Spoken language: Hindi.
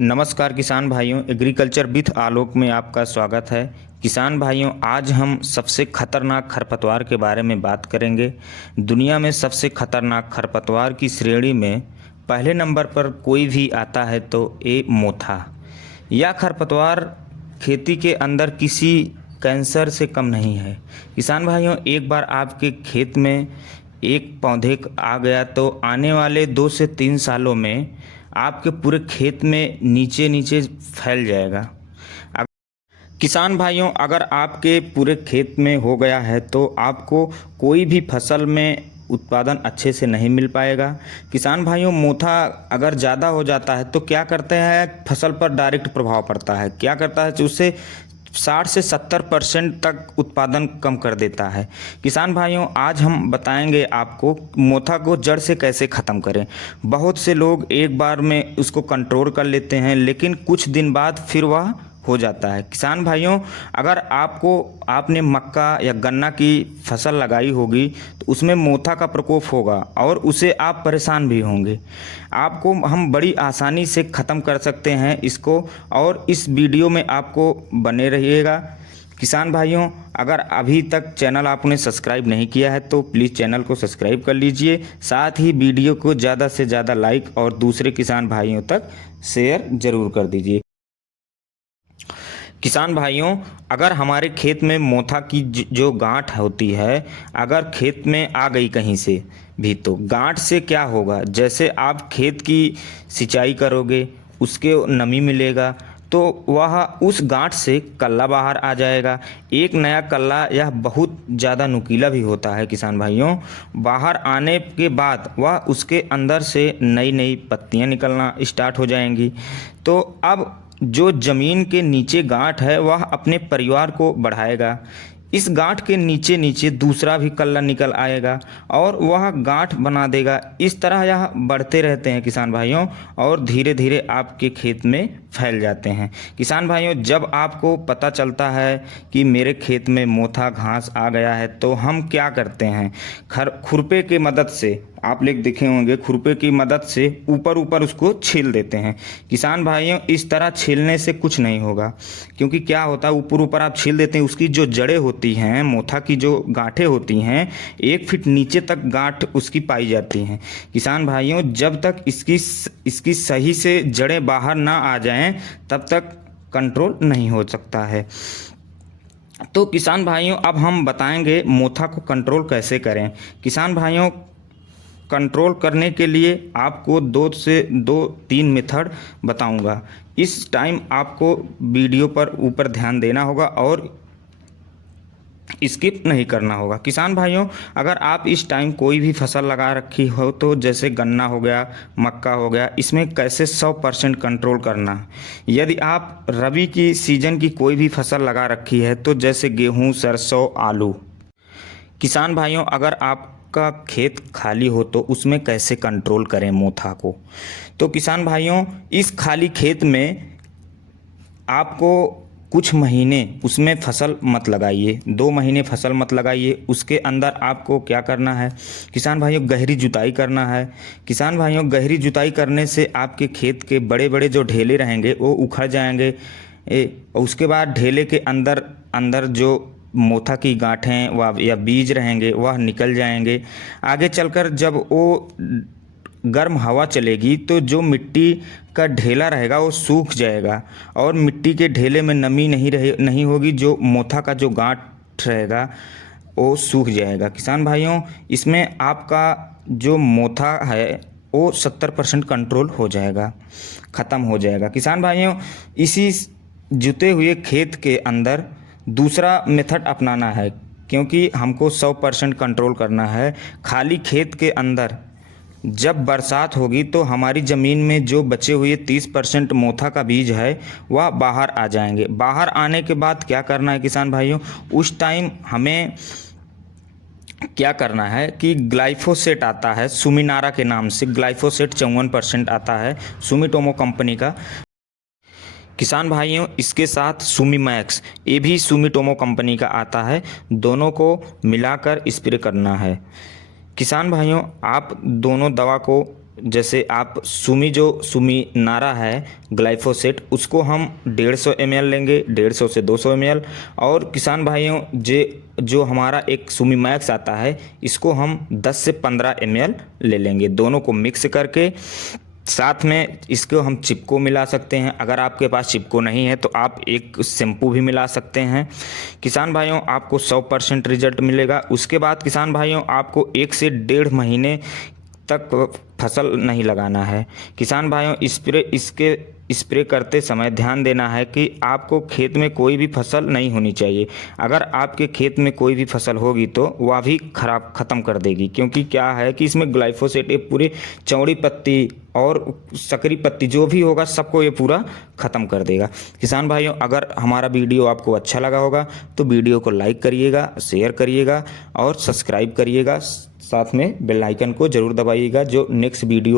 नमस्कार किसान भाइयों, एग्रीकल्चर विथ आलोक में आपका स्वागत है। किसान भाइयों, आज हम सबसे खतरनाक खरपतवार के बारे में बात करेंगे। दुनिया में सबसे खतरनाक खरपतवार की श्रेणी में पहले नंबर पर कोई भी आता है तो ये मोथा। यह खरपतवार खेती के अंदर किसी कैंसर से कम नहीं है। किसान भाइयों, एक बार आपके खेत में एक पौधे आ गया तो आने वाले 2 से 3 सालों में आपके पूरे खेत में नीचे नीचे फैल जाएगा। किसान भाइयों, अगर आपके पूरे खेत में हो गया है तो आपको कोई भी फसल में उत्पादन अच्छे से नहीं मिल पाएगा। किसान भाइयों, मोथा अगर ज़्यादा हो जाता है तो क्या करते हैं, फसल पर डायरेक्ट प्रभाव पड़ता है। क्या करता है, उससे 60 से 70% तक उत्पादन कम कर देता है। किसान भाइयों, आज हम बताएंगे आपको मोथा को जड़ से कैसे ख़त्म करें। बहुत से लोग एक बार में उसको कंट्रोल कर लेते हैं, लेकिन कुछ दिन बाद फिर वह हो जाता है। किसान भाइयों, अगर आपने मक्का या गन्ना की फसल लगाई होगी तो उसमें मोथा का प्रकोप होगा और उसे आप परेशान भी होंगे। आपको हम बड़ी आसानी से ख़त्म कर सकते हैं इसको, और इस वीडियो में आपको बने रहिएगा। किसान भाइयों, अगर अभी तक चैनल आपने सब्सक्राइब नहीं किया है तो प्लीज़ चैनल को सब्सक्राइब कर लीजिए। साथ ही वीडियो को ज़्यादा से ज़्यादा लाइक और दूसरे किसान भाइयों तक शेयर ज़रूर कर दीजिए। किसान भाइयों, अगर हमारे खेत में मोथा की जो गांठ होती है, अगर खेत में आ गई कहीं से भी तो गांठ से क्या होगा, जैसे आप खेत की सिंचाई करोगे उसके नमी मिलेगा तो वह उस गांठ से कल्ला बाहर आ जाएगा। एक नया कल्ला यह बहुत ज़्यादा नुकीला भी होता है। किसान भाइयों, बाहर आने के बाद वह उसके अंदर से नई नई पत्तियां निकलना स्टार्ट हो जाएंगी। तो अब जो ज़मीन के नीचे गांठ है वह अपने परिवार को बढ़ाएगा। इस गांठ के नीचे नीचे दूसरा भी कल्ला निकल आएगा और वह गांठ बना देगा। इस तरह यह बढ़ते रहते हैं किसान भाइयों, और धीरे धीरे आपके खेत में फैल जाते हैं। किसान भाइयों, जब आपको पता चलता है कि मेरे खेत में मोथा घास आ गया है तो हम क्या करते हैं, खुरपे की मदद से, आप लोग देखे होंगे, खुरपे की मदद से ऊपर ऊपर उसको छील देते हैं। किसान भाइयों, इस तरह छीलने से कुछ नहीं होगा, क्योंकि क्या होता है, ऊपर ऊपर आप छील देते हैं, उसकी जो जड़ें होती हैं, मोथा की जो गांठें होती हैं, 1 फीट नीचे तक गांठ उसकी पाई जाती हैं। किसान भाइयों, जब तक इसकी सही से जड़ें बाहर ना आ जाएं तब तक कंट्रोल नहीं हो सकता है। तो किसान भाइयों, अब हम बताएंगे मोथा को कंट्रोल कैसे करें। किसान भाइयों, कंट्रोल करने के लिए आपको 2 मेथड बताऊंगा। इस टाइम आपको वीडियो पर ऊपर ध्यान देना होगा और स्किप नहीं करना होगा। किसान भाइयों, अगर आप इस टाइम कोई भी फसल लगा रखी हो तो जैसे गन्ना हो गया, मक्का हो गया, इसमें कैसे 100% कंट्रोल करना है। यदि आप रबी की सीजन की कोई भी फसल लगा रखी है तो जैसे गेहूं, सरसों, आलू। किसान भाइयों, अगर आपका खेत खाली हो तो उसमें कैसे कंट्रोल करें मोथा को। तो किसान भाइयों, इस खाली खेत में आपको कुछ महीने उसमें फसल मत लगाइए, 2 महीने फसल मत लगाइए। उसके अंदर आपको क्या करना है किसान भाइयों, गहरी जुताई करना है। किसान भाइयों, गहरी जुताई करने से आपके खेत के बड़े बड़े जो ढेले रहेंगे वो उखड़ जाएंगे। उसके बाद ढेले के अंदर अंदर जो मोथा की गांठें व या बीज रहेंगे वह निकल जाएंगे। आगे चलकर जब वो गर्म हवा चलेगी तो जो मिट्टी का ढेला रहेगा वो सूख जाएगा और मिट्टी के ढेले में नमी नहीं होगी। जो मोथा का जो गांठ रहेगा वो सूख जाएगा। किसान भाइयों, इसमें आपका जो मोथा है वो 70% कंट्रोल हो जाएगा, ख़त्म हो जाएगा। किसान भाइयों, इसी जुते हुए खेत के अंदर दूसरा मेथड अपनाना है, क्योंकि हमको 100% कंट्रोल करना है। खाली खेत के अंदर जब बरसात होगी तो हमारी ज़मीन में जो बचे हुए 30% मोथा का बीज है वह बाहर आ जाएंगे। बाहर आने के बाद क्या करना है किसान भाइयों, उस टाइम हमें क्या करना है कि ग्लाइफोसेट आता है सुमिनारा के नाम से, ग्लाइफोसेट 54% आता है सुमिटोमो कंपनी का। किसान भाइयों, इसके साथ सुमी मैक्स, ये भी सुमिटोमो कंपनी का आता है। दोनों को मिलाकर स्प्रे करना है। किसान भाइयों, आप दोनों दवा को जैसे आप सुमी नारा है ग्लाइफोसेट, उसको हम 150 ml लेंगे, 150 से 200 ml। और किसान भाइयों जो हमारा एक सुमी मैक्स आता है, इसको हम 10 से 15 ml ले लेंगे। दोनों को मिक्स करके साथ में इसको हम चिपको मिला सकते हैं। अगर आपके पास चिपको नहीं है तो आप एक शैम्पू भी मिला सकते हैं। किसान भाइयों आपको 100% रिजल्ट मिलेगा। उसके बाद किसान भाइयों आपको 1 से 1.5 महीने तक फसल नहीं लगाना है। किसान भाइयों स्प्रे करते समय ध्यान देना है कि आपको खेत में कोई भी फसल नहीं होनी चाहिए। अगर आपके खेत में कोई भी फसल होगी तो वह भी ख़त्म कर देगी, क्योंकि क्या है कि इसमें ग्लाइफोसेट पूरे चौड़ी पत्ती और सकरी पत्ती जो भी होगा सबको ये पूरा ख़त्म कर देगा। किसान भाइयों अगर हमारा वीडियो आपको अच्छा लगा होगा तो वीडियो को लाइक करिएगा, शेयर करिएगा और सब्सक्राइब करिएगा। साथ में बेल आइकन को ज़रूर दबाइएगा, जो नेक्स्ट वीडियो